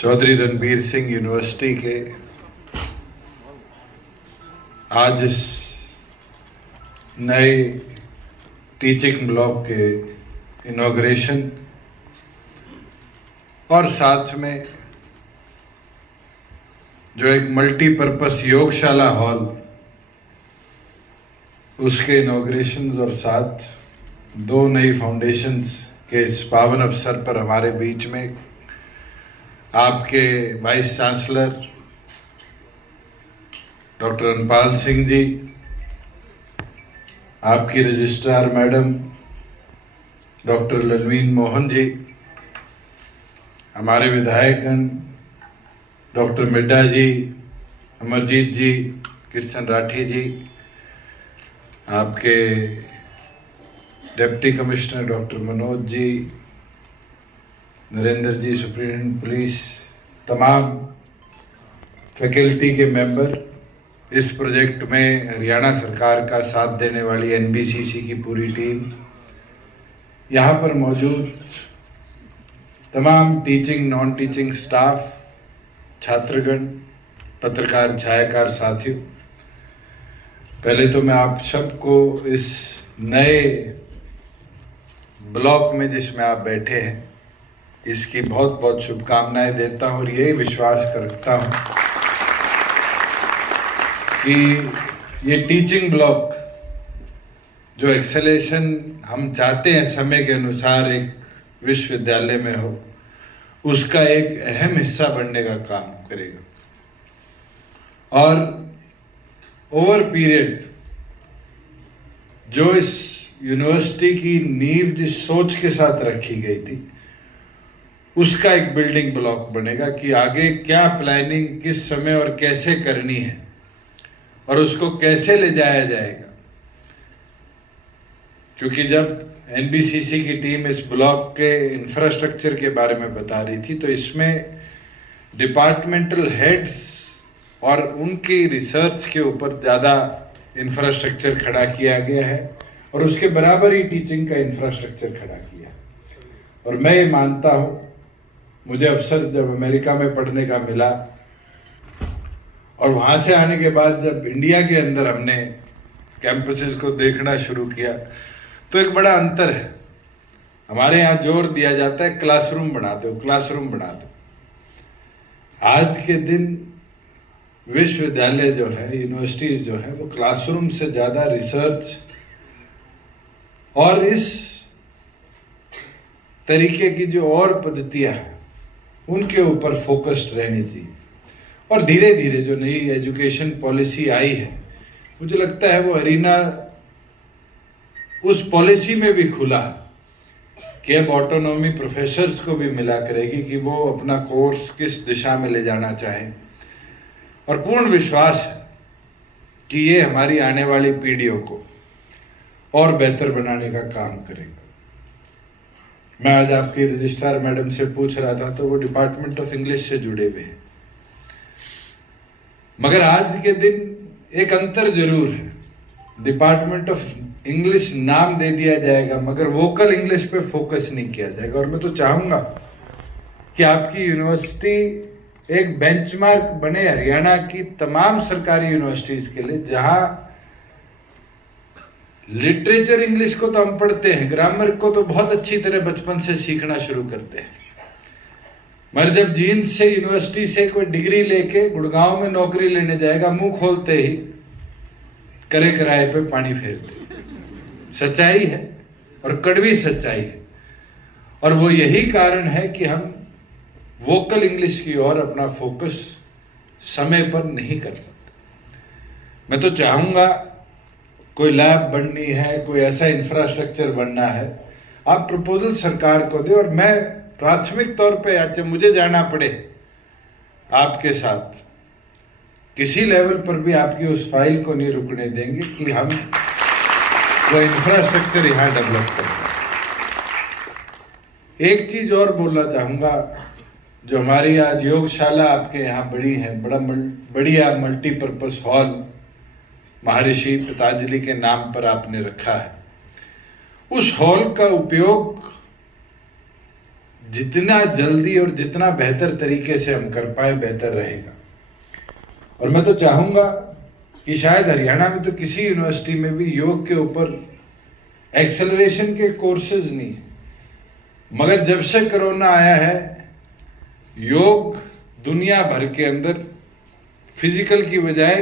Chaudhary Ranbir Singh university के आज इस नए टीचिंग ब्लॉक के इनॉग्रेशन और साथ में जो एक मल्टीपर्पस योगशाला हॉल उसके इनॉग्रेशन और साथ दो नई फाउंडेशंस के इस पावन अवसर पर हमारे बीच में आपके vice chancellor doctor अनपाल Singh ji, आपकी registrar madam doctor ललवीन Mohan ji, हमारे विधायकगण डॉक्टर मिड्डा जी, अमरजीत जी, किशन राठी जी, आपके deputy commissioner doctor Manoj ji, Narendra जी, सुप्रिंटेंडेंट पुलिस, तमाम फैकल्टी के मेंबर, इस प्रोजेक्ट में हरियाणा सरकार का साथ देने वाली एनबीसीसी की पूरी टीम, यहाँ पर मौजूद तमाम टीचिंग नॉन टीचिंग स्टाफ, छात्रगण, पत्रकार छायाकार साथियों, पहले तो मैं आप सबको इस नए ब्लॉक में जिसमें आप बैठे हैं इसकी बहुत बहुत शुभकामनाएं देता हूं और यही विश्वास करता हूं कि ये टीचिंग ब्लॉक जो एक्सेलेशन हम चाहते हैं समय के अनुसार एक विश्वविद्यालय में हो, उसका एक अहम हिस्सा बनने का काम करेगा। और ओवर पीरियड जो इस यूनिवर्सिटी की नींव जिस सोच के साथ रखी गई थी उसका एक बिल्डिंग ब्लॉक बनेगा कि आगे क्या प्लानिंग किस समय और कैसे करनी है और उसको कैसे ले जाया जाएगा। क्योंकि जब एनबीसीसी की टीम इस ब्लॉक के इंफ्रास्ट्रक्चर के बारे में बता रही थी तो इसमें डिपार्टमेंटल हेड्स और उनकी रिसर्च के ऊपर ज़्यादा इंफ्रास्ट्रक्चर खड़ा किया गया है और उसके बराबर ही टीचिंग का इंफ्रास्ट्रक्चर खड़ा किया। और मैं ये मानता हूँ, मुझे अवसर जब अमेरिका में पढ़ने का मिला और वहाँ से आने के बाद जब इंडिया के अंदर हमने कैंपसेस को देखना शुरू किया तो एक बड़ा अंतर है। हमारे यहाँ जोर दिया जाता है क्लासरूम बना दो, क्लासरूम बना दो। आज के दिन विश्वविद्यालय जो है, यूनिवर्सिटीज जो है, वो क्लासरूम से ज़्यादा रिसर्च और इस तरीके की जो और पद्धतियाँ हैं उनके ऊपर फोकस्ड रहनी चाहिए। और धीरे धीरे जो नई एजुकेशन पॉलिसी आई है, मुझे लगता है वो अरीना उस पॉलिसी में भी खुला कि अब ऑटोनॉमी प्रोफेसर्स को भी मिला करेगी कि वो अपना कोर्स किस दिशा में ले जाना चाहें। और पूर्ण विश्वास है कि ये हमारी आने वाली पीढ़ियों को और बेहतर बनाने का काम करेगा। मैं आज आपकी रजिस्ट्रार मैडम से पूछ रहा था तो वो डिपार्टमेंट ऑफ इंग्लिश से जुड़े हुए हैं, मगर आज के दिन एक अंतर जरूर है। डिपार्टमेंट ऑफ इंग्लिश नाम दे दिया जाएगा मगर वोकल इंग्लिश पे फोकस नहीं किया जाएगा। और मैं तो चाहूंगा कि आपकी यूनिवर्सिटी एक बेंचमार्क बने हरियाणा की तमाम सरकारी यूनिवर्सिटीज के लिए, जहां लिटरेचर इंग्लिश को तो हम पढ़ते हैं, ग्रामर को तो बहुत अच्छी तरह बचपन से सीखना शुरू करते हैं, मगर जब जींस से यूनिवर्सिटी से कोई डिग्री लेके गुड़गांव में नौकरी लेने जाएगा, मुंह खोलते ही करे किराए पे पानी फेरते। सच्चाई है और कड़वी सच्चाई है। और वो यही कारण है कि हम वोकल इंग्लिश की ओर अपना फोकस समय पर नहीं कर सकते। मैं तो चाहूंगा कोई लैब बननी है, कोई ऐसा इंफ्रास्ट्रक्चर बनना है, आप प्रपोजल सरकार को दे और मैं प्राथमिक तौर पे चाहे मुझे जाना पड़े आपके साथ, किसी लेवल पर भी आपकी उस फाइल को नहीं रुकने देंगे कि हम वो इंफ्रास्ट्रक्चर यहाँ डेवलप करें। एक चीज और बोलना चाहूँगा, जो हमारी आज योगशाला आपके यहाँ बड़ी है, बढ़िया मल्टीपर्पस हॉल महर्षि पतंजलि के नाम पर आपने रखा है, उस हॉल का उपयोग जितना जल्दी और जितना बेहतर तरीके से हम कर पाए बेहतर रहेगा। और मैं तो चाहूंगा कि शायद हरियाणा में तो किसी यूनिवर्सिटी में भी योग के ऊपर एक्सेलरेशन के कोर्सेज नहीं है, मगर जब से कोरोना आया है योग दुनिया भर के अंदर फिजिकल की बजाय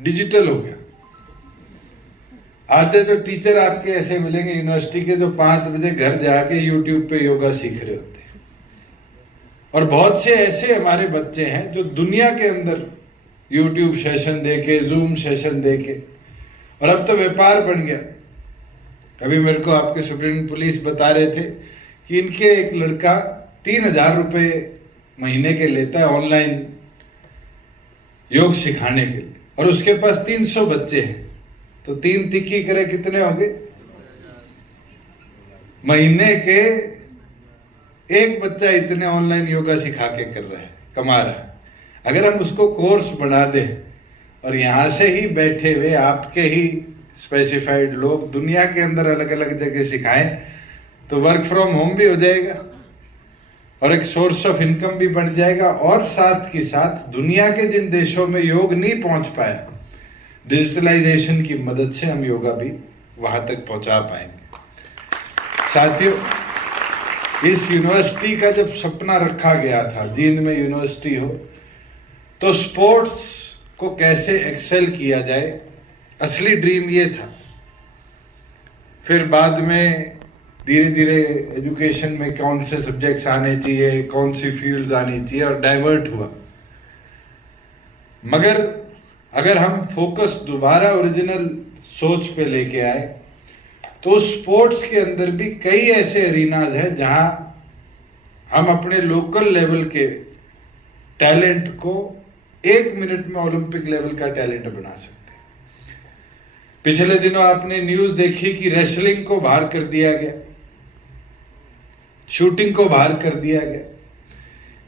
डिजिटल हो गया। आधे तो टीचर आपके ऐसे मिलेंगे यूनिवर्सिटी के जो 5 बजे घर जाके यूट्यूब पे योगा सीख रहे होते हैं, और बहुत से ऐसे हमारे बच्चे हैं जो दुनिया के अंदर यूट्यूब सेशन देके, जूम सेशन देके, और अब तो व्यापार बन गया। अभी मेरे को आपके सुप्रीम पुलिस बता रहे थे कि इनके एक लड़का 3,000 रुपये महीने के लेता है ऑनलाइन योग सिखाने के लिए, और उसके पास 300 बच्चे हैं, तो 3 तिक्की करे कितने होंगे? महीने के एक बच्चा इतने ऑनलाइन योगा सिखा के कर रहा है, कमा रहा है। अगर हम उसको कोर्स बना दें और यहां से ही बैठे हुए आपके ही स्पेसिफाइड लोग दुनिया के अंदर अलग अलग जगह सिखाएं, तो वर्क फ्रॉम होम भी हो जाएगा और एक सोर्स ऑफ इनकम भी बढ़ जाएगा, और साथ के साथ दुनिया के जिन देशों में योग नहीं पहुंच पाया, डिजिटलाइजेशन की मदद से हम योगा भी वहां तक पहुंचा पाएंगे। साथियों, इस यूनिवर्सिटी का जब सपना रखा गया था जींद में यूनिवर्सिटी हो, तो स्पोर्ट्स को कैसे एक्सेल किया जाए, असली ड्रीम ये था। फिर बाद में धीरे धीरे एजुकेशन में कौन से सब्जेक्ट्स आने चाहिए, कौन सी फील्ड्स आनी चाहिए, और डाइवर्ट हुआ। मगर अगर हम फोकस दोबारा ओरिजिनल सोच पे लेके आए, तो स्पोर्ट्स के अंदर भी कई ऐसे एरिनाज हैं जहां हम अपने लोकल लेवल के टैलेंट को 1 मिनट में ओलंपिक लेवल का टैलेंट बना सकते हैं। पिछले दिनों आपने न्यूज देखी कि रेसलिंग को बाहर कर दिया गया, शूटिंग को बाहर कर दिया गया।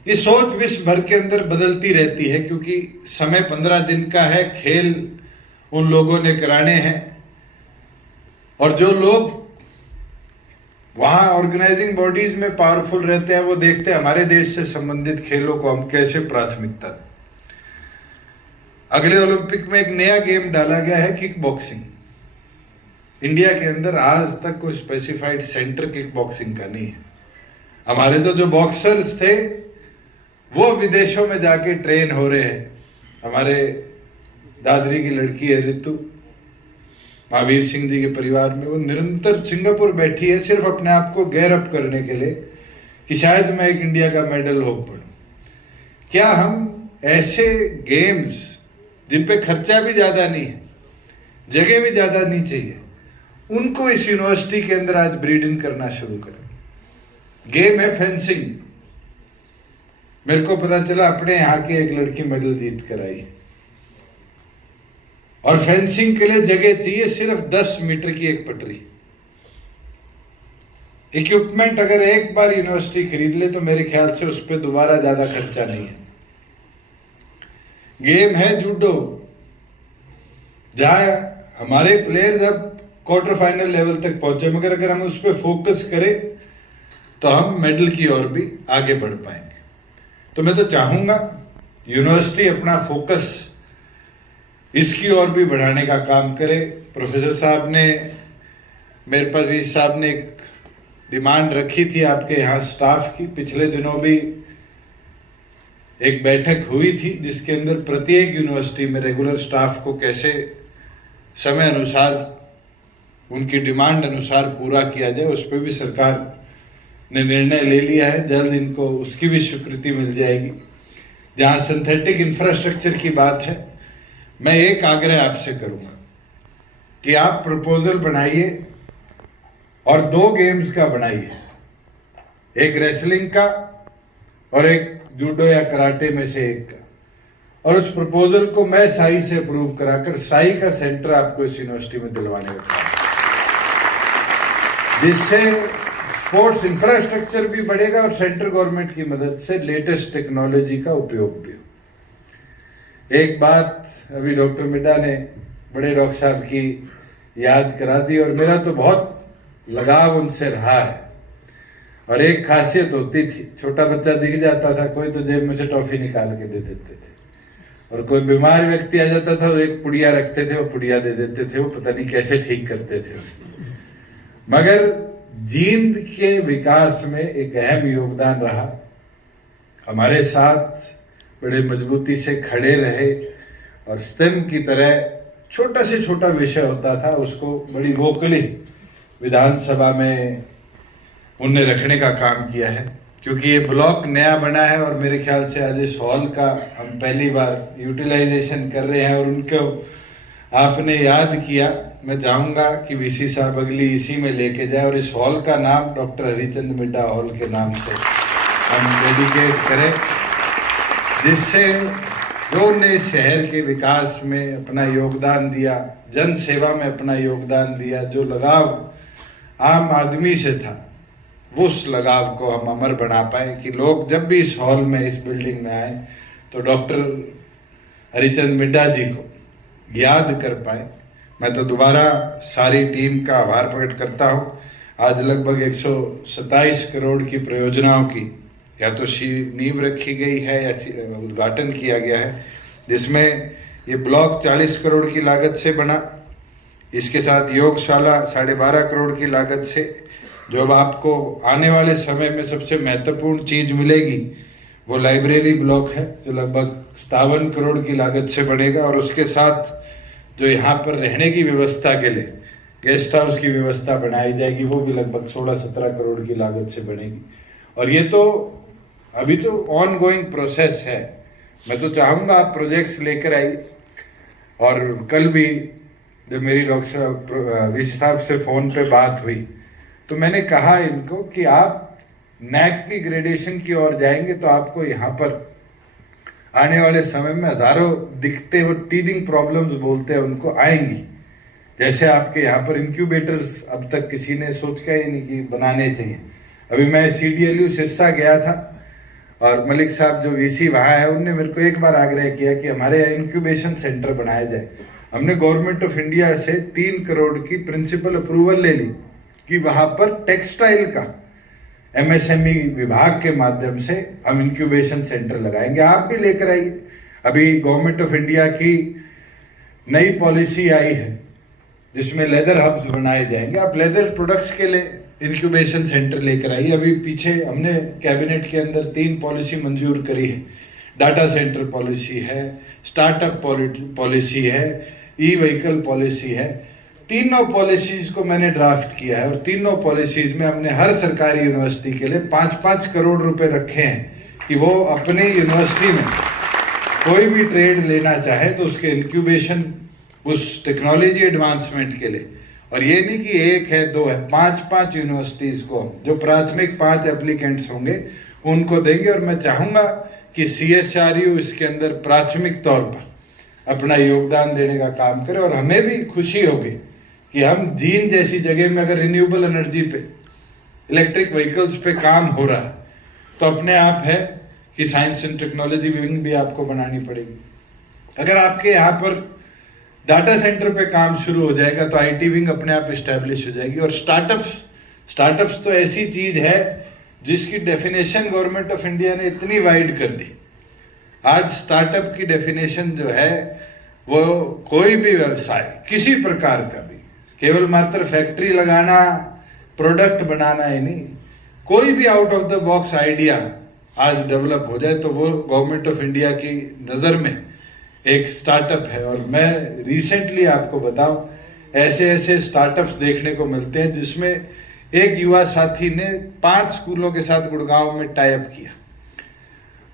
ये सोच विश्व भर के अंदर बदलती रहती है, क्योंकि समय 15 दिन का है, खेल उन लोगों ने कराने हैं, और जो लोग वहां ऑर्गेनाइजिंग बॉडीज में पावरफुल रहते हैं वो देखते हैं हमारे देश से संबंधित खेलों को हम कैसे प्राथमिकता दें। अगले ओलंपिक में एक नया गेम डाला गया है, किक बॉक्सिंग। इंडिया के अंदर आज तक कोई स्पेसिफाइड सेंटर किक बॉक्सिंग का नहीं है। हमारे तो जो बॉक्सर्स थे वो विदेशों में जाके ट्रेन हो रहे हैं। हमारे दादरी की लड़की है ऋतु, महावीर सिंह जी के परिवार में, वो निरंतर सिंगापुर बैठी है सिर्फ अपने आप को गेयर अप करने के लिए कि शायद मैं एक इंडिया का मेडल हो पड़ूं। क्या हम ऐसे गेम्स जिन पे खर्चा भी ज्यादा नहीं है, जगह भी ज्यादा नहीं चाहिए, उनको इस यूनिवर्सिटी के अंदर आज ब्रीड इन करना शुरू करें? गेम है फेंसिंग। मेरे को पता चला अपने यहाँ की एक लड़की मेडल जीत कर आई, और फेंसिंग के लिए जगह चाहिए सिर्फ 10 मीटर की एक पटरी। इक्विपमेंट अगर एक बार यूनिवर्सिटी खरीद ले तो मेरे ख्याल से उस पर दोबारा ज्यादा खर्चा नहीं है। गेम है जूडो, जहां हमारे प्लेयर्स अब क्वार्टर फाइनल लेवल तक पहुंचे, मगर अगर हम उस पर फोकस करें तो हम मेडल की ओर भी आगे बढ़ पाएंगे। तो मैं तो चाहूंगा यूनिवर्सिटी अपना फोकस इसकी ओर भी बढ़ाने का काम करे। प्रोफेसर साहब ने, मेरे पास भी साहब ने एक डिमांड रखी थी आपके यहाँ स्टाफ की। पिछले दिनों भी एक बैठक हुई थी जिसके अंदर प्रत्येक यूनिवर्सिटी में रेगुलर स्टाफ को कैसे समय अनुसार उनकी डिमांड अनुसार पूरा किया जाए, उस पर भी सरकार ने निर्णय ले लिया है। जल्द इनको उसकी भी स्वीकृति मिल जाएगी। जहां सिंथेटिक इंफ्रास्ट्रक्चर की बात है, मैं एक आग्रह आपसे करूंगा कि आप प्रपोजल बनाइए और 2 गेम्स का बनाइए, एक रेसलिंग का और एक जूडो या कराटे में से एक का, और उस प्रपोजल को मैं साई से अप्रूव कराकर साई का सेंटर आपको इस यूनिवर्सिटी में दिलवाने का काम, जिससे स्पोर्ट्स इंफ्रास्ट्रक्चर भी बढ़ेगा और सेंट्रल गवर्नमेंट की मदद से लेटेस्ट टेक्नोलॉजी का उपयोग भी हो। एक बात अभी डॉक्टर मिड्डा ने बड़े डॉक्टर साहब की याद करा दी, और मेरा तो बहुत लगाव उनसे रहा है। और एक खासियत होती थी, छोटा बच्चा दिख जाता था कोई तो जेब में से टॉफी निकाल के दे देते थे, और कोई बीमार व्यक्ति आ जाता था, एक पुड़िया रखते थे, वो पुड़िया दे देते थे, वो पता नहीं कैसे ठीक करते थे उसे। मगर जींद के विकास में एक अहम योगदान रहा, हमारे साथ बड़े मजबूती से खड़े रहे और स्तंभ की तरह छोटा से छोटा विषय होता था उसको बड़ी वोकली विधानसभा में उनने रखने का काम किया है। क्योंकि ये ब्लॉक नया बना है और मेरे ख्याल से आज इस हॉल का हम पहली बार यूटिलाइजेशन कर रहे हैं और उनको आपने याद किया। मैं चाहूँगा कि वीसी साहब अगली इसी में लेके जाए और इस हॉल का नाम डॉक्टर हरिचंद मिड्डा हॉल के नाम से हम डेडिकेट करें, जिससे जो ने शहर के विकास में अपना योगदान दिया, जन सेवा में अपना योगदान दिया, जो लगाव आम आदमी से था, वो उस लगाव को हम अमर बना पाए कि लोग जब भी इस हॉल में, इस बिल्डिंग में आए तो डॉक्टर हरिचंद मिड्डा जी को याद कर पाए। मैं तो दोबारा सारी टीम का आभार प्रकट करता हूँ। आज लगभग 127 करोड़ की परियोजनाओं की या तो नींव रखी गई है या उद्घाटन किया गया है, जिसमें ये ब्लॉक 40 करोड़ की लागत से बना, इसके साथ योगशाला 12.5 करोड़ की लागत से, जो अब आपको आने वाले समय में सबसे महत्वपूर्ण चीज मिलेगी वो लाइब्रेरी ब्लॉक है, जो लगभग 57 करोड़ की लागत से बनेगा, और उसके साथ जो यहाँ पर रहने की व्यवस्था के लिए गेस्ट हाउस की व्यवस्था बनाई जाएगी, वो भी लगभग 16-17 करोड़ की लागत से बनेगी। और ये तो अभी तो ऑन गोइंग प्रोसेस है। मैं तो चाहूँगा आप प्रोजेक्ट्स लेकर आइए। और कल भी जब मेरी डॉक्टर वीसी साहब से फ़ोन पे बात हुई तो मैंने कहा इनको कि आप नैक की ग्रेडेशन की ओर जाएंगे तो आपको यहाँ पर आने वाले समय में हजारों दिखते हुए टीदिंग प्रॉब्लम्स बोलते हैं उनको आएंगी। जैसे आपके यहाँ पर इंक्यूबेटर्स अब तक किसी ने सोच के ही नहीं कि बनाने चाहिए। अभी मैं CDLU सिरसा गया था और मलिक साहब जो वीसी वहाँ है उनने मेरे को एक बार आग्रह किया कि हमारे यहाँ इंक्यूबेशन सेंटर बनाया जाए। हमने गवर्नमेंट ऑफ इंडिया से 3 करोड़ की प्रिंसिपल अप्रूवल ले ली कि वहाँ पर टेक्सटाइल का MSME विभाग के माध्यम से हम इंक्यूबेशन सेंटर लगाएंगे। आप भी लेकर आइए। अभी गवर्नमेंट ऑफ इंडिया की नई पॉलिसी आई है जिसमें लेदर हब्स बनाए जाएंगे। आप लेदर प्रोडक्ट्स के लिए इंक्यूबेशन सेंटर लेकर आइए। अभी पीछे हमने कैबिनेट के अंदर 3 पॉलिसी मंजूर करी है। डाटा सेंटर पॉलिसी है, स्टार्टअप पॉलिसी है, ई व्हीकल पॉलिसी है। तीनों पॉलिसीज को मैंने ड्राफ्ट किया है और तीनों पॉलिसीज में हमने हर सरकारी यूनिवर्सिटी के लिए 5-5 करोड़ रुपए रखे हैं कि वो अपने यूनिवर्सिटी में कोई भी ट्रेड लेना चाहे तो उसके इंक्यूबेशन, उस टेक्नोलॉजी एडवांसमेंट के लिए। और ये नहीं कि 1 है 2 है, 5-5 यूनिवर्सिटीज को जो प्राथमिक 5 एप्लीकेंट्स होंगे उनको देंगे। और मैं चाहूँगा कि CSRU इसके अंदर प्राथमिक तौर पर अपना योगदान देने का काम करे। और हमें भी खुशी होगी कि हम जींद जैसी जगह में अगर रिन्यूएबल एनर्जी पे, इलेक्ट्रिक व्हीकल्स पे काम हो रहा है तो अपने आप है कि साइंस एंड टेक्नोलॉजी विंग भी आपको बनानी पड़ेगी। अगर आपके यहाँ पर डाटा सेंटर पे काम शुरू हो जाएगा तो IT विंग अपने आप इस्टेब्लिश हो जाएगी। और स्टार्टअप्स तो ऐसी चीज है जिसकी डेफिनेशन गवर्नमेंट ऑफ इंडिया ने इतनी वाइड कर दी। आज स्टार्टअप की डेफिनेशन जो है वो कोई भी व्यवसाय किसी प्रकार का भी, केवल मात्र फैक्ट्री लगाना, प्रोडक्ट बनाना ही नहीं, कोई भी out of the box idea आज डेवलप हो जाए तो वो गवर्नमेंट ऑफ इंडिया की नज़र में एक स्टार्टअप है। और मैं रिसेंटली आपको बताऊं, ऐसे स्टार्टअप्स देखने को मिलते हैं जिसमें एक युवा साथी ने 5 स्कूलों के साथ गुड़गांव में टाई अप किया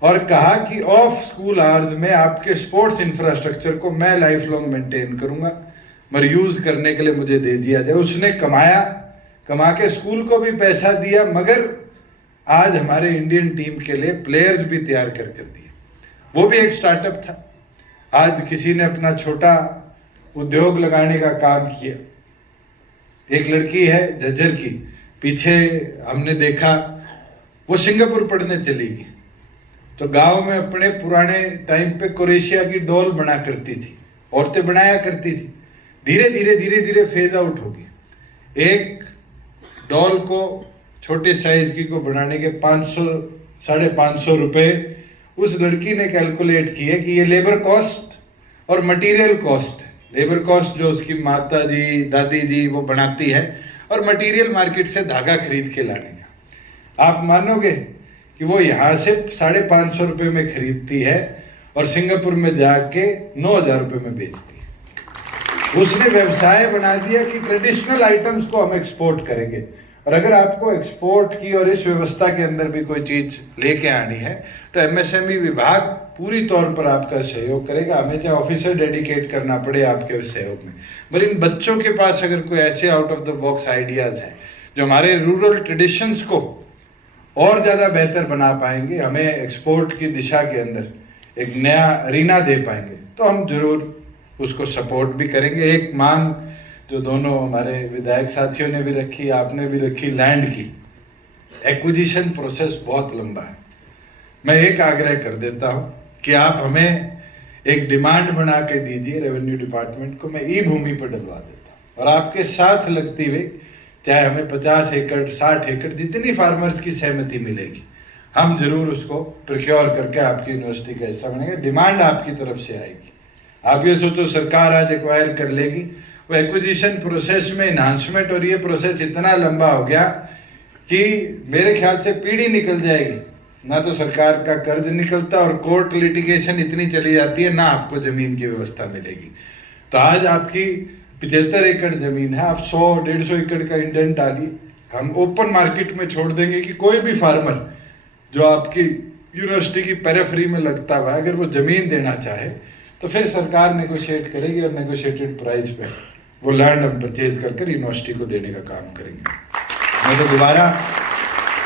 और कहा कि ऑफ स्कूल आवर्स में आपके स्पोर्ट्स इंफ्रास्ट्रक्चर को मैं लाइफ लॉन्ग मेंटेन करूंगा, मगर यूज करने के लिए मुझे दे दिया जाए। उसने कमा के स्कूल को भी पैसा दिया, मगर आज हमारे इंडियन टीम के लिए प्लेयर्स भी तैयार कर दिए। वो भी एक स्टार्टअप था। आज किसी ने अपना छोटा उद्योग लगाने का काम किया। एक लड़की है झज्जर की, पीछे हमने देखा वो सिंगापुर पढ़ने चली गई तो गांव में अपने पुराने टाइम पे क्रोएशिया की डॉल बना करती थी, औरतें बनाया करती थी। धीरे धीरे फेज आउट हो गई। एक डॉल को छोटे साइज की को बनाने के 500 550 रुपए उस लड़की ने कैलकुलेट किए कि ये लेबर कॉस्ट और मटेरियल कॉस्ट है। लेबर कॉस्ट जो उसकी माता जी दादी जी वो बनाती है, और मटेरियल मार्केट से धागा खरीद के लाने का। आप मानोगे कि वो यहाँ से 550 रुपये में खरीदती है और सिंगापुर में जाके 9,000 रुपये में बेचती है। उसने व्यवसाय बना दिया कि ट्रेडिशनल आइटम्स को हम एक्सपोर्ट करेंगे। और अगर आपको एक्सपोर्ट की और इस व्यवस्था के अंदर भी कोई चीज लेके आनी है तो एमएसएमई विभाग पूरी तौर पर आपका सहयोग करेगा। हमें चाहे ऑफिसर डेडिकेट करना पड़े आपके उस सहयोग में, पर इन बच्चों के पास अगर कोई ऐसे out of the box ideas है जो हमारे रूरल ट्रेडिशंस को और ज़्यादा बेहतर बना पाएंगे, हमें एक्सपोर्ट की दिशा के अंदर एक नया अरीना दे पाएंगे, तो हम जरूर उसको सपोर्ट भी करेंगे। एक मांग जो दोनों हमारे विधायक साथियों ने भी रखी, आपने भी रखी, लैंड की एक्विजिशन प्रोसेस बहुत लंबा है। मैं एक आग्रह कर देता हूं कि आप हमें एक डिमांड बना के दीजिए रेवेन्यू डिपार्टमेंट को, मैं ई भूमि पर डलवा देता हूं, और आपके साथ लगती हुई चाहे हमें 50 एकड़ 60 एकड़ जितनी फार्मर्स की सहमति मिलेगी, हम जरूर उसको प्रोक्योर करके आपकी यूनिवर्सिटी का हिस्सा बनेंगे। डिमांड आपकी तरफ से आएगी। आप ये सोचो सरकार आज एक्वायर कर लेगी, वो एक्विजिशन प्रोसेस में इन्हांसमेंट और ये प्रोसेस इतना लंबा हो गया कि मेरे ख्याल से पीढ़ी निकल जाएगी, ना तो सरकार का कर्ज निकलता और कोर्ट लिटिगेशन इतनी चली जाती है, ना आपको जमीन की व्यवस्था मिलेगी। तो आज आपकी 75 एकड़ जमीन है, आप 100-150 एकड़ का इंडेंट डालिए, हम ओपन मार्केट में छोड़ देंगे कि कोई भी फार्मर जो आपकी यूनिवर्सिटी की पेरिफेरी में लगता हुआ अगर वो जमीन देना चाहे तो फिर सरकार नेगोशिएट करेगी और नेगोशिएटेड प्राइस पे वो लैंड हम परचेज कर यूनिवर्सिटी को देने का काम करेंगे। मैं तो दोबारा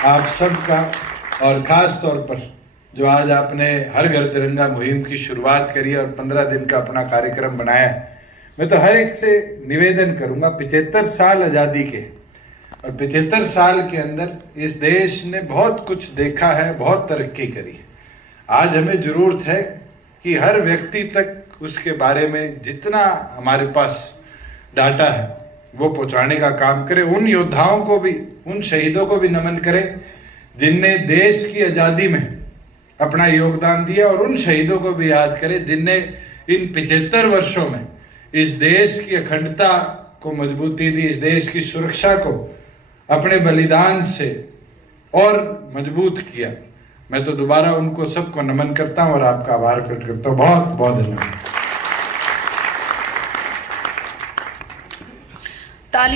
आप सबका, और ख़ास तौर पर जो आज आपने हर घर तिरंगा मुहिम की शुरुआत करी और 15 दिन का अपना कार्यक्रम बनाया, मैं तो हर एक से निवेदन करूंगा, 75 साल आज़ादी के और 75 साल के अंदर इस देश ने बहुत कुछ देखा है, बहुत तरक्की करी। आज हमें ज़रूरत है कि हर व्यक्ति तक उसके बारे में जितना हमारे पास डाटा है वो पहुंचाने का काम करें। उन योद्धाओं को भी, उन शहीदों को भी नमन करें जिनने देश की आज़ादी में अपना योगदान दिया, और उन शहीदों को भी याद करें जिनने इन 75 वर्षों में इस देश की अखंडता को मजबूती दी, इस देश की सुरक्षा को अपने बलिदान से और मजबूत किया। मैं तो दोबारा उनको सबको नमन करता हूं और आपका आभार प्रकट करता हूं। बहुत बहुत धन्यवाद। तालियों